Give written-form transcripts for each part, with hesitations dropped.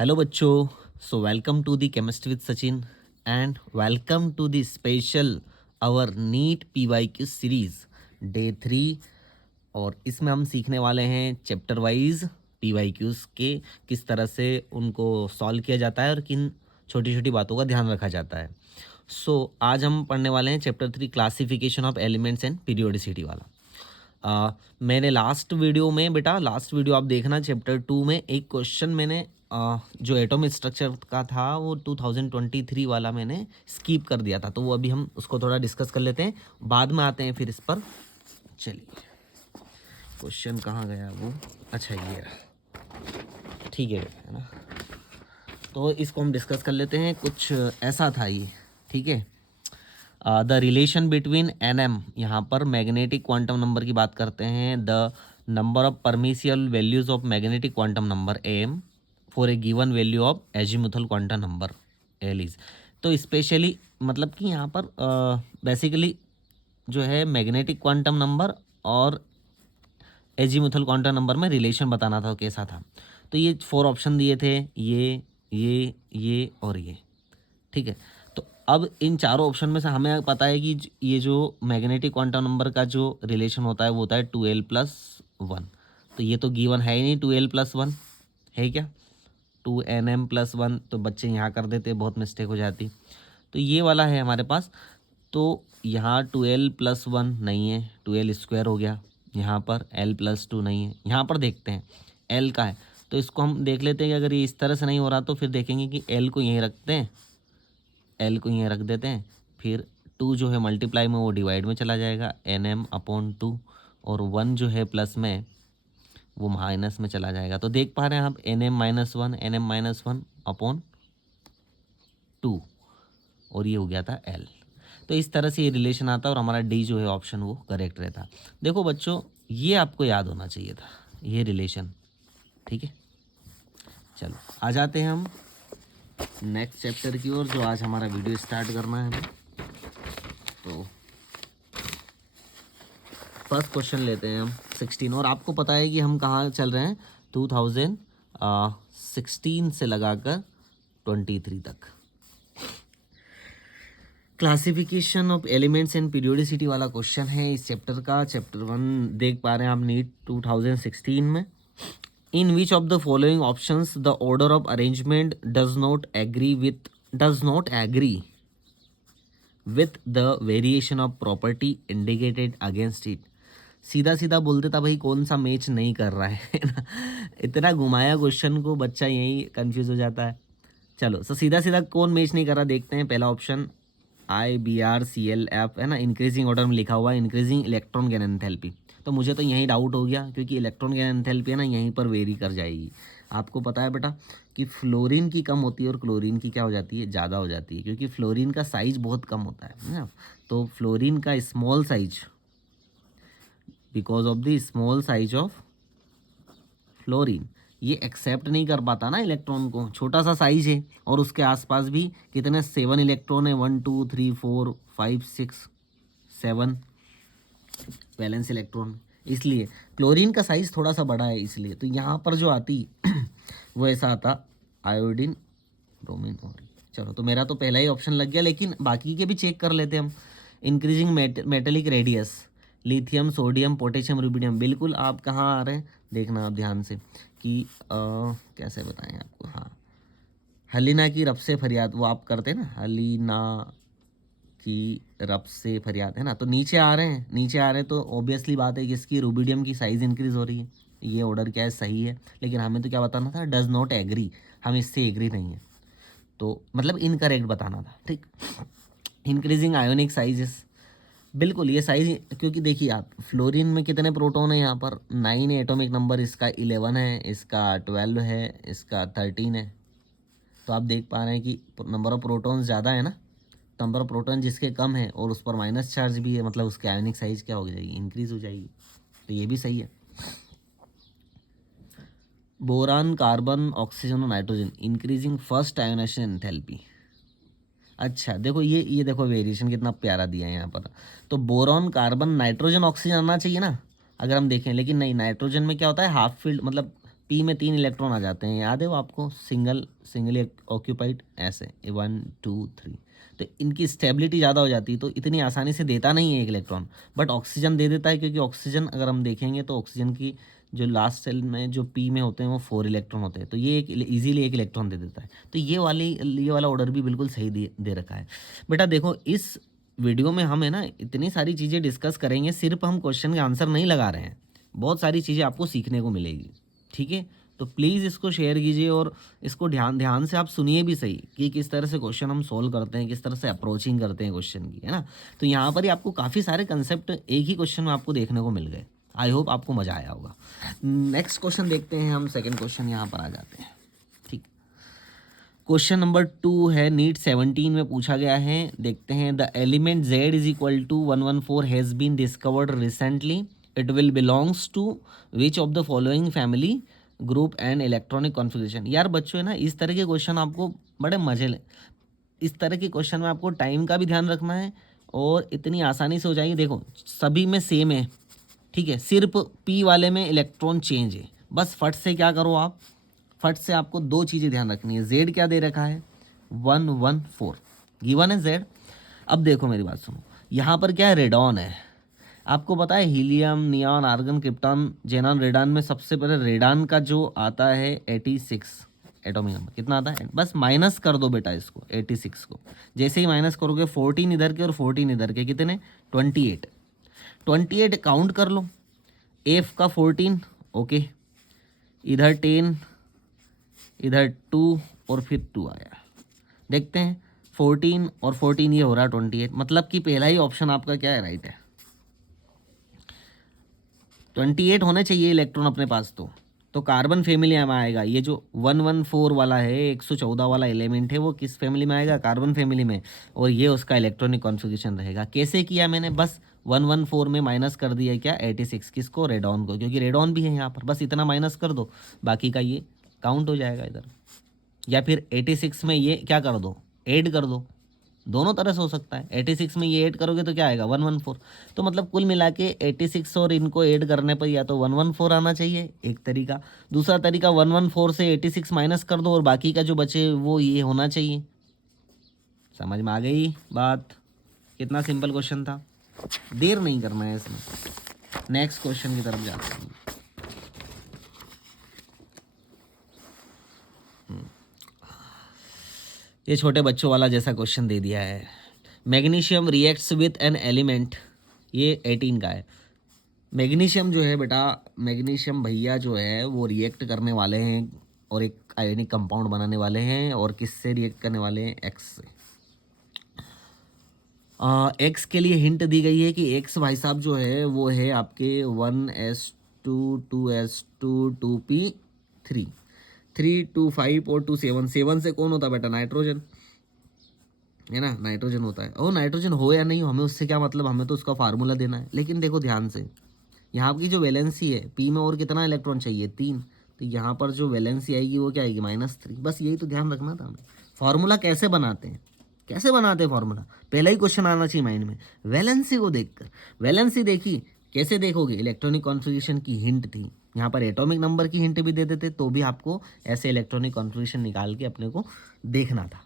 Hello बच्चों, so welcome to the chemistry with Sachin and welcome to the special hour NEET PYQ series day 3। और इसमें हम सीखने वाले हैं चैप्टर वाइज पीवाईक्यूज के किस तरह से उनको सॉल्व किया जाता है और किन छोटी छोटी बातों का ध्यान रखा जाता है। आज हम पढ़ने वाले हैं chapter 3 classification of elements and periodicity वाला। मैंने लास्ट वीडियो आप देखना, चैप्टर 2 में एक क्वेश्चन मैंने जो एटॉमिक स्ट्रक्चर का था वो 2023 वाला मैंने स्किप कर दिया था, तो वो अभी हम उसको थोड़ा डिस्कस कर लेते हैं, बाद में आते हैं फिर इस पर। चलिए, क्वेश्चन कहाँ गया वो? अच्छा, ये रहा। ठीक है ना, तो इसको हम डिस्कस कर लेते हैं। कुछ ऐसा था ये, ठीक है। The relation between n m, यहाँ पर मैग्नेटिक क्वांटम नंबर की बात करते हैं। The number of permissible values of magnetic quantum number m for a given value of azimuthal quantum number l is. तो स्पेशली मतलब कि यहाँ पर बेसिकली जो है मैग्नेटिक क्वांटम नंबर और एजीमुथल क्वांटम नंबर में रिलेशन बताना था, कैसा था। तो ये 4 ऑप्शन दिए थे, ये और ये, ठीक है। तो अब इन चारों ऑप्शन में से हमें पता है कि ये जो मैग्नेटिक क्वांटम नंबर का जो रिलेशन होता है वो होता है 2l+1। तो ये तो गिवन है ही नहीं, 2l+1 है क्या? 2nm+1, तो बच्चे यहाँ कर देते, बहुत मिस्टेक हो जाती। तो ये वाला है हमारे पास। तो यहाँ 2l+1 नहीं है, 2l² हो गया। यहाँ पर l+2 नहीं है। यहाँ पर देखते हैं l का है, तो इसको हम देख लेते हैं कि अगर ये इस तरह से नहीं हो रहा तो फिर देखेंगे कि l को यहीं रखते हैं, l को यहीं रख देते हैं। फिर 2 जो है मल्टीप्लाई में वो डिवाइड में चला जाएगा, nm/2, और 1 जो है प्लस में वो माइनस में चला जाएगा। तो देख पा रहे हैं आप, nm-1/2, और ये हो गया था l। तो इस तरह से ये रिलेशन आता है और हमारा डी जो है ऑप्शन वो करेक्ट रहता। देखो बच्चों, ये आपको याद होना चाहिए था, ये रिलेशन, ठीक है। चलो आ जाते हैं हम नेक्स्ट चैप्टर की ओर, जो आज हमारा वीडियो स्टार्ट करना है। तो फर्स्ट क्वेश्चन लेते हैं हम 16, और आपको पता है कि हम कहाँ चल रहे हैं, 2016 से लगाकर 23 तक। Classification of elements and periodicity वाला क्वेश्चन है इस चैप्टर का। चैप्टर 1 देख पा रहे हैं आप, नीट 2016 में। In which of the following options the order of arrangement does not agree with the variation of property indicated against it. सीधा सीधा बोल देता भाई, कौन सा मैच नहीं कर रहा है ना। इतना घुमाया क्वेश्चन को, बच्चा यही कंफ्यूज हो जाता है। चलो, तो सीधा सीधा कौन मैच नहीं कर रहा देखते हैं। पहला ऑप्शन IBr Cl F है ना, इंक्रीजिंग ऑर्डर में लिखा हुआ है, इंक्रीजिंग इलेक्ट्रॉन गेन एंथैल्पी। तो मुझे तो यही डाउट हो गया, क्योंकि इलेक्ट्रॉन गेन एंथैल्पी है ना, यहीं पर वेरी कर जाएगी। आपको पता है बेटा कि फ्लोरीन की कम होती है और क्लोरीन की क्या हो जाती है, ज़्यादा हो जाती है, क्योंकि फ्लोरीन का साइज बहुत कम होता है ना। तो फ्लोरीन का small size, because of the small size of fluorine, ये एक्सेप्ट नहीं कर पाता ना इलेक्ट्रॉन को, छोटा सा साइज है। और उसके आसपास भी कितने 7 इलेक्ट्रॉन है, 1 2 3 4 5 6 7 वैलेंस इलेक्ट्रॉन। इसलिए क्लोरीन का साइज थोड़ा सा बड़ा है, इसलिए तो यहाँ पर जो आती वो ऐसा आता, आयोडीन, ब्रोमीन और। चलो, तो मेरा तो पहला ही ऑप्शन लग गया, लेकिन बाकी के भी चेक कर लेते हम। Increasing metallic radius, lithium, sodium, potassium, rubidium. बिल्कुल आप कहाँ आ रहे हैं देखना आप ध्यान से कि कैसे बताएं आपको। हाँ, हलीना की रब से फरियाद, वो आप करते हैं ना, हलीना की रब से फरियाद, है ना। तो नीचे आ रहे हैं, तो ऑब्वियसली बात है कि इसकी रुबिडियम की साइज़ इंक्रीज हो रही है। ये ऑर्डर क्या है, सही है, लेकिन हमें तो क्या बताना था, डज नॉट एग्री, हम इससे एग्री नहीं है, तो मतलब इनकरेक्ट बताना था, ठीक। इंक्रीजिंग आयोनिक साइजेस, बिल्कुल ये साइज, क्योंकि देखिए आप, फ्लोरीन में कितने प्रोटॉन है, यहाँ पर 9 है एटॉमिक नंबर, इसका 11 है, इसका 12 है, इसका 13 है। तो आप देख पा रहे हैं कि नंबर ऑफ प्रोटॉन्स ज़्यादा है ना, तो नंबर ऑफ प्रोटॉन जिसके कम है और उस पर माइनस चार्ज भी है, मतलब उसकी आयोनिक साइज क्या हो जाएगी, इंक्रीज हो जाएगी। तो ये भी सही है। बोरान, कार्बन, ऑक्सीजन और nitrogen, increasing first ionization enthalpy. अच्छा देखो, ये देखो वेरिएशन कितना प्यारा दिया है यहाँ पर। तो बोरॉन, कार्बन, नाइट्रोजन, ऑक्सीजन आना चाहिए ना अगर हम देखें, लेकिन नहीं, नाइट्रोजन में क्या होता है, हाफ फील्ड, मतलब पी में 3 इलेक्ट्रॉन आ जाते हैं, याद है वो आपको, सिंगली ऑक्यूपाइड ऐसे 1 2 3। तो इनकी स्टेबिलिटी ज़्यादा हो जाती है, तो इतनी आसानी से देता नहीं है एक इलेक्ट्रॉन, बट ऑक्सीजन दे देता है, क्योंकि ऑक्सीजन अगर हम देखेंगे तो ऑक्सीजन की जो लास्ट सेल में जो पी में होते हैं वो 4 इलेक्ट्रॉन होते हैं, तो ये एक ईजिली एक इलेक्ट्रॉन दे देता है। तो ये वाला ऑर्डर भी बिल्कुल सही दे रखा है। बेटा देखो, इस वीडियो में हम है ना इतनी सारी चीज़ें डिस्कस करेंगे, सिर्फ हम क्वेश्चन के आंसर नहीं लगा रहे हैं, बहुत सारी चीज़ें आपको सीखने को मिलेगी, ठीक है। तो प्लीज़ इसको शेयर कीजिए और इसको ध्यान से आप सुनिए भी सही कि किस तरह से क्वेश्चन हम सोल्व करते हैं, किस तरह से अप्रोचिंग करते हैं क्वेश्चन की, है ना। तो यहाँ पर ही आपको काफ़ी सारे कंसेप्ट एक ही क्वेश्चन में आपको देखने को मिल गए। आई होप आपको मज़ा आया होगा। नेक्स्ट क्वेश्चन देखते हैं हम, सेकेंड क्वेश्चन यहाँ पर आ जाते हैं, ठीक। क्वेश्चन नंबर 2 है, नीट 17 में पूछा गया है, देखते हैं। The element Z is equal to 114 has been discovered recently, it will belongs to which of the following family group and electronic configuration. यार बच्चों है ना, इस तरह के क्वेश्चन आपको बड़े मजे ले, इस तरह के क्वेश्चन में आपको टाइम का भी ध्यान रखना है और इतनी आसानी से हो जाएगी। देखो सभी में सेम है, ठीक है, सिर्फ पी वाले में इलेक्ट्रॉन चेंज है। बस फट से क्या करो आप, फट से आपको 2 चीज़ें ध्यान रखनी है। जेड क्या दे रखा है, 114 गिवन है जेड। अब देखो मेरी बात सुनो, यहाँ पर क्या है, रेडॉन है। आपको पता है helium, neon, argon, krypton, xenon, radon में सबसे पहले रेडान का जो आता है 86 एटॉमिक नंबर, कितना आता है, बस माइनस कर दो बेटा इसको 86 को। जैसे ही माइनस करोगे 14 इधर के और 14 इधर के, कितने 28 काउंट कर लो। एफ का 14, ओके, इधर 10, इधर 2 और फिर 2 आया। देखते हैं 14 और 14 ये हो रहा है 28, मतलब कि पहला ही ऑप्शन आपका क्या है, राइट है। 28 होने चाहिए इलेक्ट्रॉन अपने पास। तो कार्बन फैमिली में आएगा। ये जो 114 वाला है, 114 वाला एलिमेंट है, वो किस फैमिली में आएगा, कार्बन फैमिली में। और ये उसका इलेक्ट्रॉनिक कॉन्फ़िगरेशन रहेगा। कैसे किया मैंने, बस 114 में माइनस कर दिया क्या, 86, किसको, रेडॉन को, क्योंकि रेडॉन भी है यहाँ पर। बस इतना माइनस कर दो, बाकी का ये काउंट हो जाएगा इधर। या फिर 86 में ये क्या कर दो, ऐड कर दो, दोनों तरह से हो सकता है। 86 में ये ऐड करोगे तो क्या आएगा, 114। तो मतलब कुल मिला के 86 और इनको ऐड करने पर या तो 114 आना चाहिए, एक तरीका। दूसरा तरीका 114 से 86 माइनस कर दो और बाकी का जो बचे वो ये होना चाहिए। समझ में आ गई बात, कितना सिंपल क्वेश्चन था, देर नहीं करना है इसमें। नेक्स्ट क्वेश्चन की तरफ जाते हैं। ये छोटे बच्चों वाला जैसा क्वेश्चन दे दिया है। Magnesium reacts with an element, ये 18 का है। मैग्नीशियम जो है बेटा, मैग्नीशियम भैया जो है वो रिएक्ट करने वाले हैं और एक आयनिक कंपाउंड बनाने वाले हैं। और किससे रिएक्ट करने वाले हैं, एक्स से। एक्स के लिए हिंट दी गई है कि एक्स भाई साहब जो है वो है आपके 1s2 2s2 2p3 3 2 5 और 2 7। 7 से कौन होता है बेटा, नाइट्रोजन, है ना, नाइट्रोजन होता है। और नाइट्रोजन हो या नहीं हो, हमें उससे क्या मतलब, हमें तो उसका फार्मूला देना है। लेकिन देखो ध्यान से, यहाँ की जो वैलेंसी है, पी में और कितना इलेक्ट्रॉन चाहिए, 3। तो यहाँ पर जो वैलेंसी आएगी वो क्या आएगी, -3। बस यही तो ध्यान रखना था हमें। फार्मूला कैसे बनाते हैं, कैसे बनाते हैं फार्मूला, पहला ही क्वेश्चन आना चाहिए माइंड में, वैलेंसी को देखकर। वैलेंसी देखी, कैसे देखोगे, इलेक्ट्रॉनिक कॉन्फ़िगरेशन की हिंट थी। यहाँ पर एटॉमिक नंबर की हिंट भी दे देते तो भी आपको ऐसे इलेक्ट्रॉनिक कॉन्फ़िगरेशन निकाल के अपने को देखना था।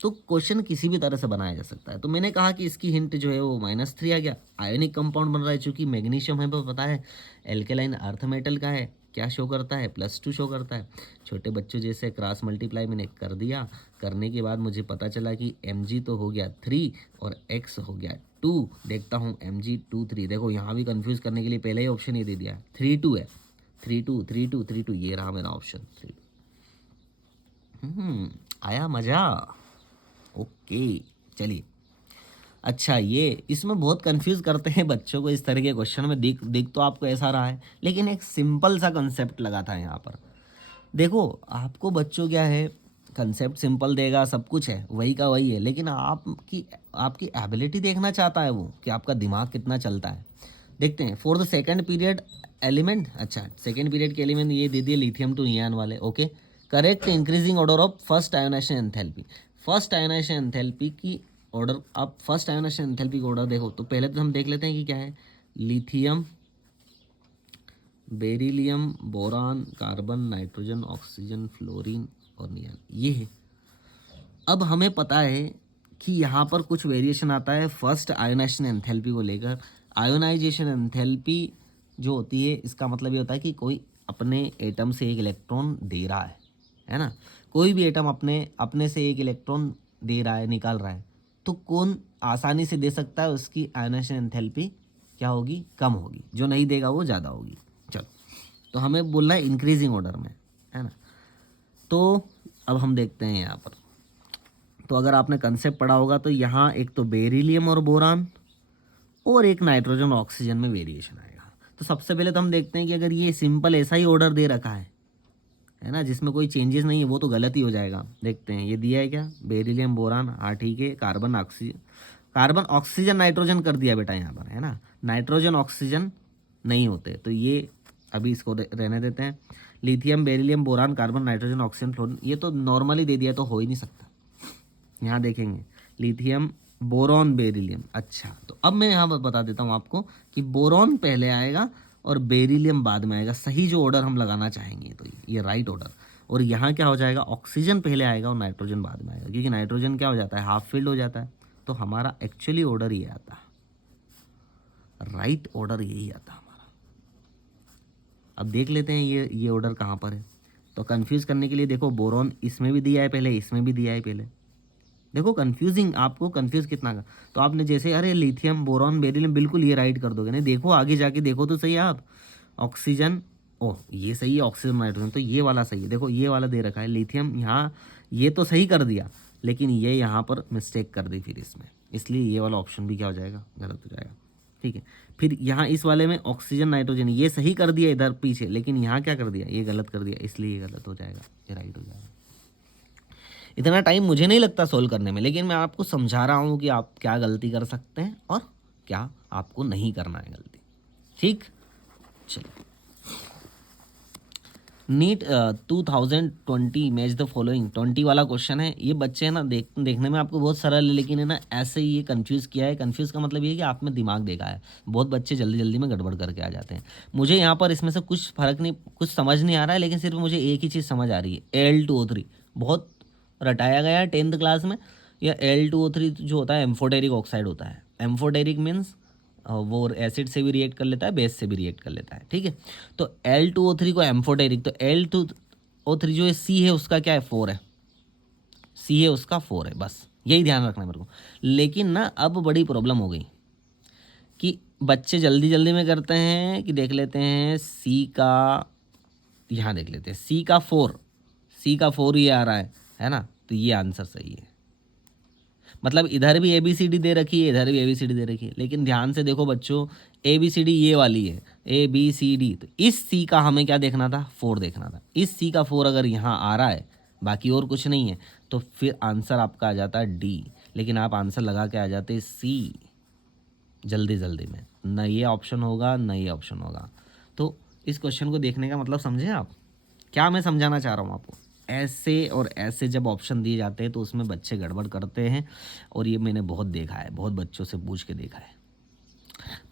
तो क्वेश्चन किसी भी तरह से बनाया जा सकता है। तो मैंने कहा कि इसकी हिंट जो है वो -3 आ गया। आयोनिक कंपाउंड बन रहा है, चूंकि मैग्नीशियम है, पता है एल्केलाइन अर्थ मेटल का है, क्या शो करता है, +2 शो करता है। छोटे बच्चों जैसे क्रॉस मल्टीप्लाई मैंने कर दिया, करने के बाद मुझे पता चला कि Mg तो हो गया 3 और X हो गया 2। देखता हूँ Mg 2 3, देखो यहाँ भी कंफ्यूज करने के लिए पहले ही ऑप्शन ये दे दिया, 3 2 है, 3 2 3 2 3 2, ये रहा मेरा ऑप्शन 3। आया मज़ा, ओके चलिए। अच्छा, ये इसमें बहुत कंफ्यूज करते हैं बच्चों को इस तरह के क्वेश्चन में। देख तो आपको ऐसा रहा है, लेकिन एक सिंपल सा कंसेप्ट लगा था यहाँ पर। देखो आपको बच्चों क्या है, कंसेप्ट सिंपल देगा, सब कुछ है वही का वही है, लेकिन आपकी एबिलिटी देखना चाहता है वो, कि आपका दिमाग कितना चलता है। देखते हैं, for the second period element, अच्छा सेकेंड पीरियड के एलिमेंट ये दे दिए लिथियम टू नियॉन वाले, okay. Correct increasing order of first ionization enthalpy. First ionization enthalpy की ऑर्डर, आप फर्स्ट आयोनाइजेशन एंथैल्पी का ऑर्डर देखो तो पहले तो हम देख लेते हैं कि क्या है, lithium beryllium, boron, carbon, nitrogen, oxygen, fluorine और नियॉन, ये है। अब हमें पता है कि यहाँ पर कुछ वेरिएशन आता है फर्स्ट आयोनाइजेशन एंथैल्पी को लेकर। आयोनाइजेशन एंथैल्पी जो होती है, इसका मतलब ये होता है कि कोई अपने एटम से एक इलेक्ट्रॉन दे रहा है ना। कोई भी एटम अपने अपने से एक इलेक्ट्रॉन दे रहा है, निकाल रहा है, तो कौन आसानी से दे सकता है, उसकी आयोनाइजेशन एंथैल्पी क्या होगी, कम होगी। जो नहीं देगा वो ज़्यादा होगी। चलो, तो हमें बोलना है इंक्रीजिंग ऑर्डर में, है ना। तो अब हम देखते हैं यहाँ पर। तो अगर आपने कंसेप्ट पढ़ा होगा तो यहाँ एक तो बेरिलियम और बोरान और एक नाइट्रोजन और ऑक्सीजन में वेरिएशन आएगा। तो सबसे पहले तो हम देखते हैं कि अगर ये सिंपल ऐसा ही ऑर्डर दे रखा है ना, जिसमें कोई चेंजेस नहीं है, वो तो गलत ही हो जाएगा। देखते हैं ये दिया है क्या, बेरिलियम, बोरान, हाँ ठीक है। Carbon, oxygen, carbon, oxygen, nitrogen कर दिया बेटा यहाँ पर, है ना। नाइट्रोजन, ऑक्सीजन नहीं होते, तो ये अभी इसको रहने देते हैं। Lithium, beryllium, boron, carbon, nitrogen, oxygen, fluorine, ये तो नॉर्मली दे दिया, तो हो ही नहीं सकता। यहाँ देखेंगे लिथियम, बोरॉन, बेरिलियम। अच्छा, तो अब मैं यहाँ पर बता देता हूँ आपको कि बोरॉन पहले आएगा और बेरिलियम बाद में आएगा। सही जो ऑर्डर हम लगाना चाहेंगे, तो ये राइट ऑर्डर। और यहाँ क्या हो जाएगा, ऑक्सीजन पहले आएगा और नाइट्रोजन बाद में आएगा, क्योंकि नाइट्रोजन क्या हो जाता है, हाफ फिल्ड हो जाता है। तो हमारा एक्चुअली ऑर्डर ये आता, राइट ऑर्डर यही आता हमारा। अब देख लेते हैं ये ऑर्डर कहाँ पर है। तो कंफ्यूज करने के लिए देखो, बोरॉन इसमें भी दिया है पहले, इसमें भी दिया है पहले। देखो कंफ्यूजिंग, आपको कंफ्यूज कितना का। तो आपने जैसे अरे लिथियम, बोरॉन, बेरिलियम, बिल्कुल ये राइट कर दोगे। नहीं, देखो आगे जाके देखो तो सही आप। ऑक्सीजन, ओह ये सही है, ऑक्सीजन, नाइट्रोजन, तो ये वाला सही है। देखो ये वाला दे रखा है लिथियम, यहाँ ये तो सही कर दिया, लेकिन ये यहाँ पर मिस्टेक कर दी फिर इसमें, इसलिए ये वाला ऑप्शन भी क्या हो जाएगा, गलत हो जाएगा। ठीक है, फिर यहाँ इस वाले में ऑक्सीजन, नाइट्रोजन, ये सही कर दिया इधर पीछे, लेकिन यहाँ क्या कर दिया, ये गलत कर दिया, इसलिए ये गलत हो जाएगा, ये राइट हो जाएगा। इतना टाइम मुझे नहीं लगता सोल्व करने में, लेकिन मैं आपको समझा रहा हूँ कि आप क्या गलती कर सकते हैं और क्या आपको नहीं करना है गलती। ठीक, चलिए। नीट 2020 मैच द फॉलोइंग, 20 वाला क्वेश्चन है। ये बच्चे हैं ना, देखने में आपको बहुत सरल है, लेकिन है ना ऐसे ही ये कंफ्यूज किया है। कंफ्यूज का मतलब ये है कि आप में दिमाग देखा है। बहुत बच्चे जल्दी जल्दी में गड़बड़ करके आ जाते हैं। मुझे यहाँ पर इसमें से कुछ फर्क नहीं, कुछ समझ नहीं आ रहा है, लेकिन सिर्फ मुझे एक ही चीज़ समझ आ रही है, Al2O3 बहुत रटाया गया है 10th क्लास में। या Al2O3 जो होता है एम्फोटेरिक ऑक्साइड होता है। एम्फोटेरिक मीन्स वो एसिड से भी रिएक्ट कर लेता है, बेस से भी रिएक्ट कर लेता है। ठीक है, तो Al2O3 को एम्फोटेरिक, तो Al2O3 जो है C है उसका क्या है, 4 है। C है उसका 4 है, बस यही ध्यान रखना है मेरे को। लेकिन ना अब बड़ी प्रॉब्लम हो गई कि बच्चे जल्दी जल्दी में करते हैं कि देख लेते हैं C का, यहाँ देख लेते हैं C का 4 ये आ रहा है ना, तो ये आंसर सही है। मतलब इधर भी ABCD दे रखी है, इधर भी ABCD दे रखी है, लेकिन ध्यान से देखो बच्चों, ABCD ये वाली है, ABCD, तो इस C का हमें क्या देखना था, 4 देखना था। इस C का 4 अगर यहाँ आ रहा है, बाकी और कुछ नहीं है, तो फिर आंसर आपका आ जाता है D। लेकिन आप आंसर लगा के आ जाते C जल्दी जल्दी में, न ये ऑप्शन होगा न ये ऑप्शन होगा। तो इस क्वेश्चन को देखने का मतलब समझे आप, क्या मैं समझाना चाह रहा हूँ आपको। ऐसे और ऐसे जब ऑप्शन दिए जाते हैं तो उसमें बच्चे गड़बड़ करते हैं, और ये मैंने बहुत देखा है, बहुत बच्चों से पूछ के देखा है।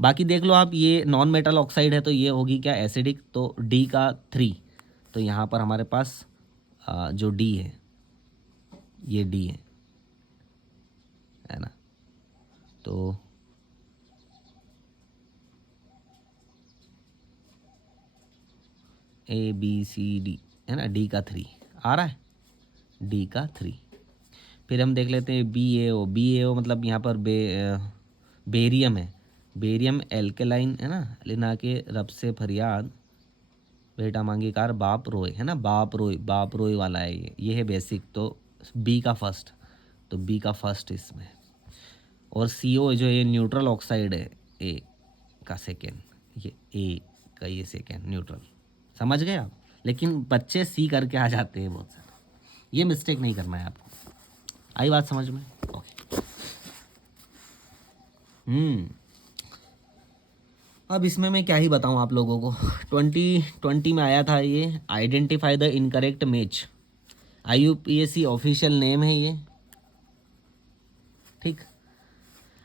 बाकी देख लो आप, ये नॉन मेटल ऑक्साइड है तो ये होगी क्या, एसिडिक, तो D का 3। तो यहाँ पर हमारे पास जो D है, ये D है ना। तो ABCD है ना, D का 3 आ रहा है, D का 3। फिर हम देख लेते हैं BaO मतलब यहाँ पर बेरियम है। बेरियम एल्केलाइन है ना, लिना के रब से फरियाद बेटा मांगी कार बाप रोए, है ना, बाप रोए वाला है ये है बेसिक। तो B का फर्स्ट, तो B का फर्स्ट इसमें। और CO जो ये न्यूट्रल ऑक्साइड है, A का सेकेंड, ये A का ये सेकेंड न्यूट्रल। समझ गए आप। लेकिन बच्चे C करके आ जाते हैं बहुत सारे, ये मिस्टेक नहीं करना है आपको। आई बात समझ में, ओके। अब इसमें मैं क्या ही बताऊं आप लोगों को। 2020 में आया था ये, identify the incorrect match. IUPAC official name है ये, ठीक।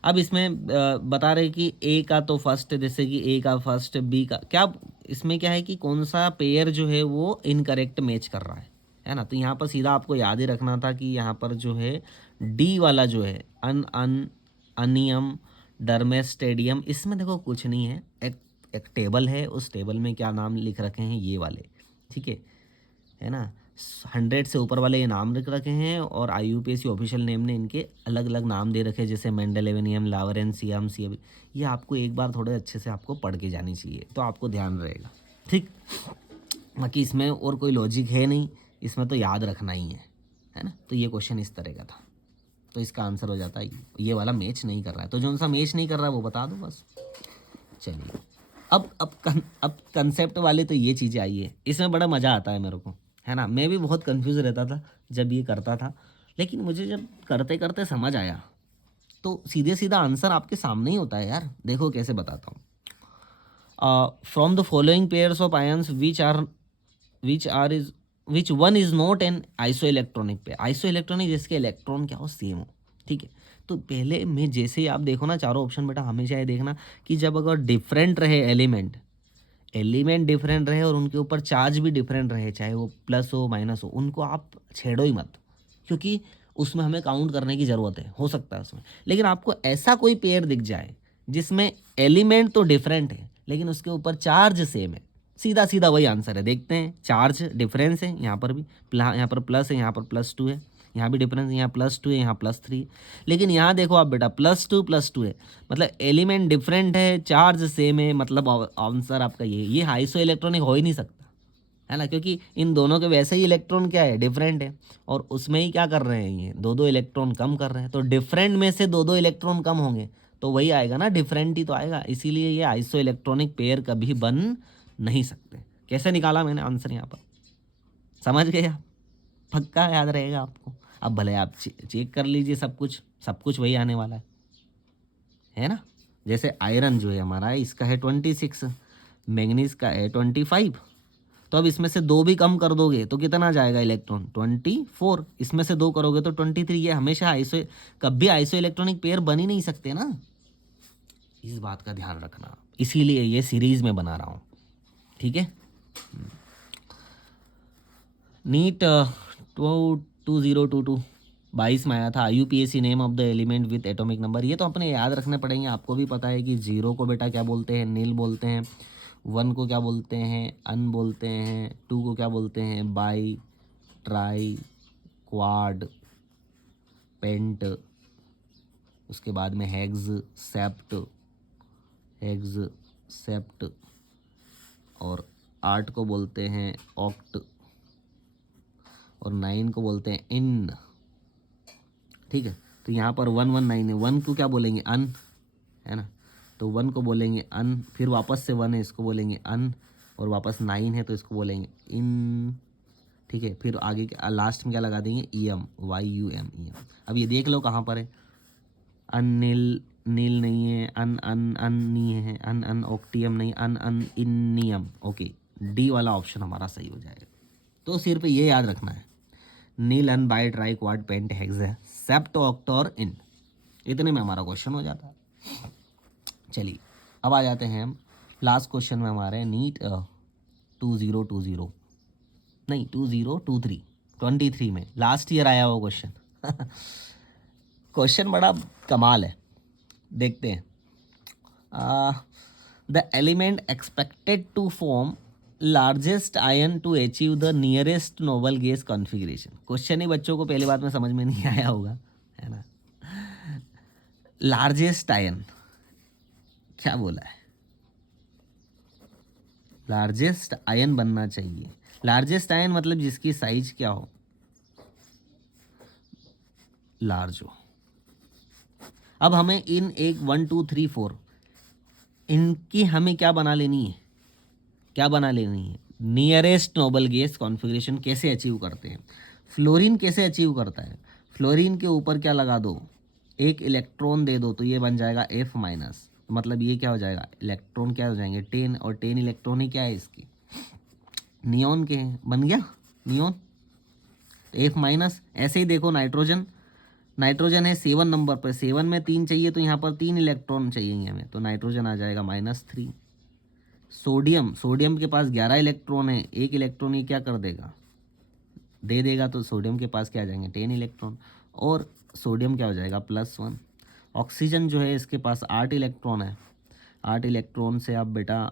अब इसमें बता रहे कि ए का तो फर्स्ट, जैसे कि ए का फर्स्ट, बी का क्या, इसमें क्या है कि कौन सा पेयर जो है वो इनकरेक्ट मैच कर रहा है ना। तो यहाँ पर सीधा आपको याद ही रखना था कि यहाँ पर जो है डी वाला जो है अनियम डरमेस स्टेडियम, इसमें देखो कुछ नहीं है, एक टेबल है, उस टेबल में क्या नाम लिख रखे हैं ये वाले, ठीक है ना। 100 से ऊपर वाले ये नाम लिख रखे हैं और IUPAC ऑफिशियल नेम ने इनके अलग अलग नाम दे रखे हैं, जैसे मेंडेलेवियम, लावरेंसियम, सी। ये आपको एक बार थोड़े अच्छे से आपको पढ़ के जानी चाहिए, तो आपको ध्यान रहेगा, ठीक। बाकी इसमें और कोई लॉजिक है नहीं, इसमें तो याद रखना ही है ना। तो ये क्वेश्चन इस तरह का था, तो इसका आंसर हो जाता है ये वाला मैच नहीं कर रहा है, तो जो सा मैच नहीं कर रहा है वो बता दो बस। चलिए अब कंसेप्ट वाले तो ये चीज़ें आई है, इसमें बड़ा मज़ा आता है मेरे को, है ना। मैं भी बहुत कंफ्यूज रहता था जब ये करता था, लेकिन मुझे जब करते करते समझ आया तो सीधे सीधा आंसर आपके सामने ही होता है यार। देखो कैसे बताता हूँ। From the following pairs of ions which one is not an iso electronic pair. Iso electronic जिसके इलेक्ट्रॉन क्या हो, सेम हो, ठीक है। तो पहले में जैसे ही आप देखो ना चारों ऑप्शन, बेटा हमेशा ये देखना कि जब अगर डिफरेंट रहे एलिमेंट डिफरेंट रहे और उनके ऊपर चार्ज भी डिफरेंट रहे, चाहे वो प्लस हो माइनस हो, उनको आप छेड़ो ही मत, क्योंकि उसमें हमें काउंट करने की ज़रूरत है, हो सकता है उसमें। लेकिन आपको ऐसा कोई पेयर दिख जाए जिसमें एलिमेंट तो डिफरेंट है लेकिन उसके ऊपर चार्ज सेम है, सीधा सीधा वही आंसर है। देखते हैं, चार्ज डिफरेंस है, यहाँ पर भी यहाँ पर प्लस है, यहाँ पर +2 है, यहाँ भी डिफरेंस, यहाँ +2 है, यहाँ +3, लेकिन यहाँ देखो आप बेटा +2 है, मतलब एलिमेंट डिफरेंट है, चार्ज सेम है, मतलब आंसर आपका ये आइसो इलेक्ट्रॉनिक हो ही नहीं सकता, है ना, क्योंकि इन दोनों के वैसे ही इलेक्ट्रॉन क्या है, डिफरेंट है, और उसमें ही क्या कर रहे हैं, ये दो इलेक्ट्रॉन कम कर रहे हैं, तो डिफरेंट में से दो इलेक्ट्रॉन कम होंगे तो वही आएगा ना, डिफरेंट ही तो आएगा। इसीलिए ये आइसो इलेक्ट्रॉनिक पेयर कभी बन नहीं सकते। कैसे निकाला मैंने आंसर यहाँ पर, समझ गए आप? पक्का याद रहेगा आपको। अब भले आप चेक कर लीजिए, सब कुछ वही आने वाला है ना। जैसे आयरन जो है हमारा है, इसका है 26, मैंगनीज का है 25, तो अब इसमें से 2 भी कम कर दोगे तो कितना जाएगा इलेक्ट्रॉन, 24। इसमें से 2 करोगे तो 23। ये हमेशा कभी आइसो इलेक्ट्रॉनिक पेयर बन ही नहीं सकते ना, इस बात का ध्यान रखना, इसीलिए ये सीरीज में बना रहा हूँ, ठीक है। नीट 2022 22 में आया था, IUPAC name of the element with atomic number. ये तो अपने याद रखने पड़ेंगे, आपको भी पता है कि 0 को बेटा क्या बोलते हैं, नील बोलते हैं, 1 को क्या बोलते हैं, अन बोलते हैं, 2 को क्या बोलते हैं, बाई, ट्राई, क्वाड, पेंट, उसके बाद में हेक्स, सेप्ट, और 8 को बोलते हैं ऑक्ट, और 9 को बोलते हैं इन, ठीक है। तो यहाँ पर 119 है, 1 को क्या बोलेंगे, अन, है ना, तो 1 को बोलेंगे अन, फिर वापस से 1 है, इसको बोलेंगे अन, और वापस 9 है तो इसको बोलेंगे इन, ठीक है। फिर आगे लास्ट में क्या लगा देंगे, EM, YUM, EM। अब ये देख लो कहाँ पर है, अनिल, नील नहीं है, अन नहीं है, अन ऑक्टियम नहीं, अन इनियम, ओके, डी वाला ऑप्शन हमारा सही हो जाएगा। तो सिर्फ ये याद रखना है, nil, un, bi, tri, quad, pent, hex, sept, oct और इन, इतने में हमारा क्वेश्चन हो जाता है। चलिए अब आ जाते हैं हम लास्ट क्वेश्चन में हमारे, नीट 2020 नहीं 2023 में लास्ट ईयर आया हुआ क्वेश्चन। क्वेश्चन बड़ा कमाल है, देखते हैं। The element expected to form largest ion to achieve the nearest noble gas configuration. Question ही बच्चों को पहली बात में समझ में नहीं आया होगा, है ना। लार्जेस्ट आयन क्या बोला है, लार्जेस्ट आयन बनना चाहिए। लार्जेस्ट आयन मतलब जिसकी साइज क्या हो, लार्ज हो। अब हमें इन 1 2 3 4 इनकी हमें क्या बना लेनी है, नियरेस्ट नोबल गैस कॉन्फ़िगरेशन कैसे अचीव करते हैं। फ्लोरीन कैसे अचीव करता है, फ्लोरीन के ऊपर क्या लगा दो, एक इलेक्ट्रॉन दे दो तो ये बन जाएगा F-, मतलब ये क्या हो जाएगा, इलेक्ट्रॉन क्या हो जाएंगे 10, और 10 इलेक्ट्रॉन ही क्या है इसकी, नियॉन के, बन गया नियॉन, F-। ऐसे ही देखो नाइट्रोजन, नाइट्रोजन है 7 नंबर पर, 7 में 3 चाहिए तो यहाँ पर 3 इलेक्ट्रॉन चाहिए हमें, तो नाइट्रोजन आ जाएगा -3। सोडियम, सोडियम के पास 11 इलेक्ट्रॉन है, एक इलेक्ट्रॉन ये क्या कर देगा, दे देगा, तो सोडियम के पास क्या आ जाएंगे 10 इलेक्ट्रॉन, और सोडियम क्या हो जाएगा +1। ऑक्सीजन जो है इसके पास 8 इलेक्ट्रॉन है, 8 इलेक्ट्रॉन से आप बेटा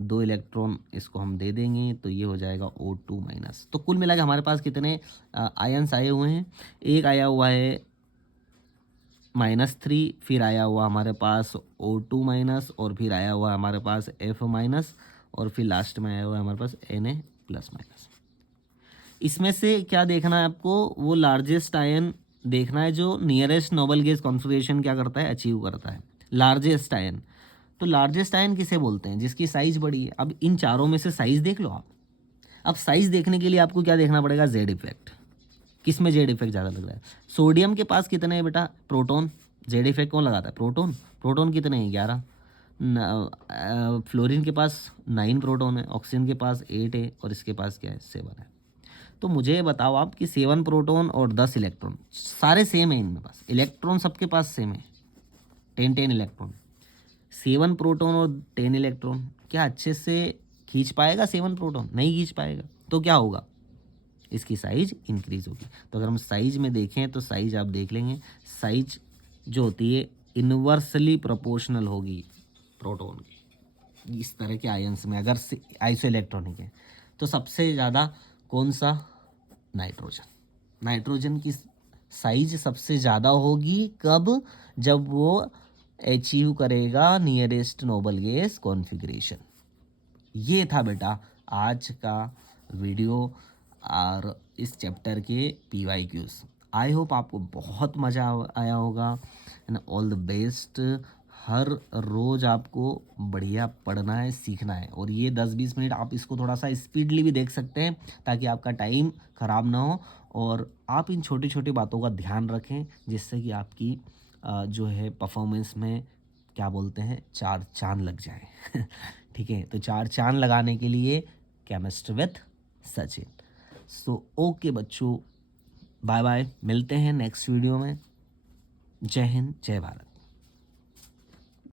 2 इलेक्ट्रॉन इसको हम दे देंगे, तो ये हो जाएगा O2-। तो कुल मिला के हमारे पास कितने आयन्स आए हुए हैं, एक आया हुआ है -3, फिर आया हुआ हमारे पास O2-, और फिर आया हुआ हमारे पास F-, और फिर लास्ट में आया हुआ हमारे पास Na+-। इसमें से क्या देखना है आपको, वो लार्जेस्ट आयन देखना है जो नियरेस्ट नोबल गैस कॉन्फिगरेशन क्या करता है, अचीव करता है, लार्जेस्ट आयन। तो लार्जेस्ट आयन किसे बोलते हैं, जिसकी साइज बड़ी है। अब इन चारों में से साइज देख लो आप। अब साइज देखने के लिए आपको क्या देखना पड़ेगा, जेड इफेक्ट। किस में जेड इफेक्ट ज़्यादा लग रहा है, सोडियम के पास कितने हैं बेटा, प्रोटॉन, जेड इफेक्ट कौन लगाता है, प्रोटॉन, प्रोटॉन कितने हैं 11, फ्लोरीन के पास 9 प्रोटॉन है, ऑक्सीजन के पास 8 है, और इसके पास क्या है 7 है। तो मुझे ये बताओ आप कि 7 प्रोटॉन और 10 इलेक्ट्रॉन सारे सेम है, इनमें पास इलेक्ट्रॉन सबके पास सेम है, 10 इलेक्ट्रॉन। 7 प्रोटॉन और 10 इलेक्ट्रॉन क्या अच्छे से खींच पाएगा, 7 प्रोटॉन नहीं खींच पाएगा, तो क्या होगा, इसकी साइज इंक्रीज होगी। तो अगर हम साइज में देखें तो साइज आप देख लेंगे, साइज जो होती है इन्वर्सली प्रोपोर्शनल होगी प्रोटॉन की। इस तरह के आयंस में अगर आइसो इलेक्ट्रॉनिक है तो सबसे ज़्यादा कौन सा, नाइट्रोजन। नाइट्रोजन की साइज सबसे ज़्यादा होगी कब, जब वो अचीव करेगा नियरेस्ट नोबल गैस कॉन्फ़िगरेशन। ये था बेटा आज का वीडियो और इस चैप्टर के PYQs। आई होप आपको बहुत मज़ा आया होगा, एंड ऑल द बेस्ट। हर रोज़ आपको बढ़िया पढ़ना है, सीखना है, और ये 10-20 मिनट आप इसको थोड़ा सा स्पीडली भी देख सकते हैं ताकि आपका टाइम ख़राब ना हो, और आप इन छोटी छोटी बातों का ध्यान रखें जिससे कि आपकी जो है परफॉर्मेंस में क्या बोलते हैं 4 चांद लग जाए। ठीक है, तो 4 चांद लगाने के लिए chemistry with Sachin. So okay बच्चों, बाय बाय, मिलते हैं नेक्स्ट वीडियो में। जय हिंद, जय भारत।